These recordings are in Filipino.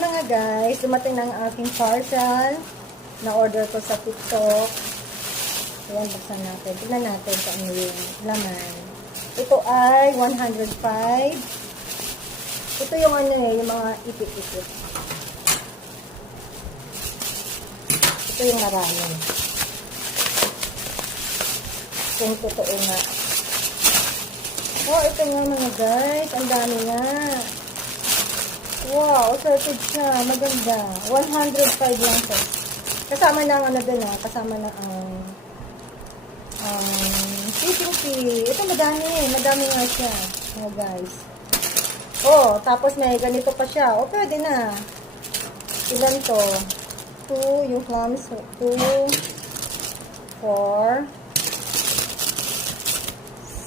mga guys, dumating na ang aking parcel. Na-order ko sa TikTok. Ayan, buksan natin. Tignan natin kung ano yung laman. Ito ay 105. Ito yung ano eh, yung mga ipit-ipit. Ito yung marami. Kung totoo nga. Oh, ito nga mga guys. Ang dami nga. Wow, assorted siya. Maganda. 105 lang siya. Kasama na ang ano din ah. Kasama na ang shipping fee. Ito madami. Madami nga siya. Oh guys. Oh, tapos may ganito pa siya. Oh, pwede na. Ilan to? 2, yung clams. 2, 4,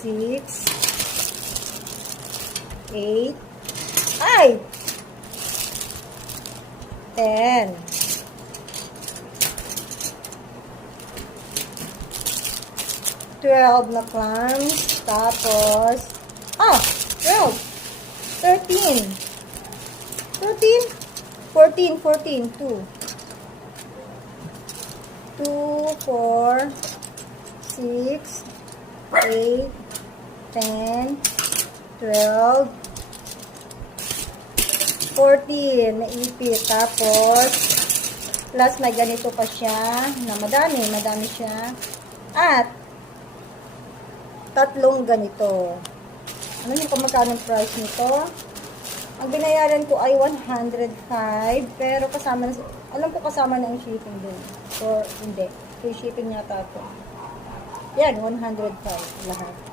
6, 8, ay! 10. 12 na clams. Tapos, 12. 13. 13? 14, 14. 2. 2, 4, 6, 8, 10, 12, 14. May ipit. Tapos, plus may ganito pa siya na madami siya. At, tatlong ganito. Ano yung kung magkano price nito? Ang binayaran ko ay 105, pero kasama na, alam ko kasama na ang shipping din. So, hindi. Free shipping yata ito. Yan, 105 lahat.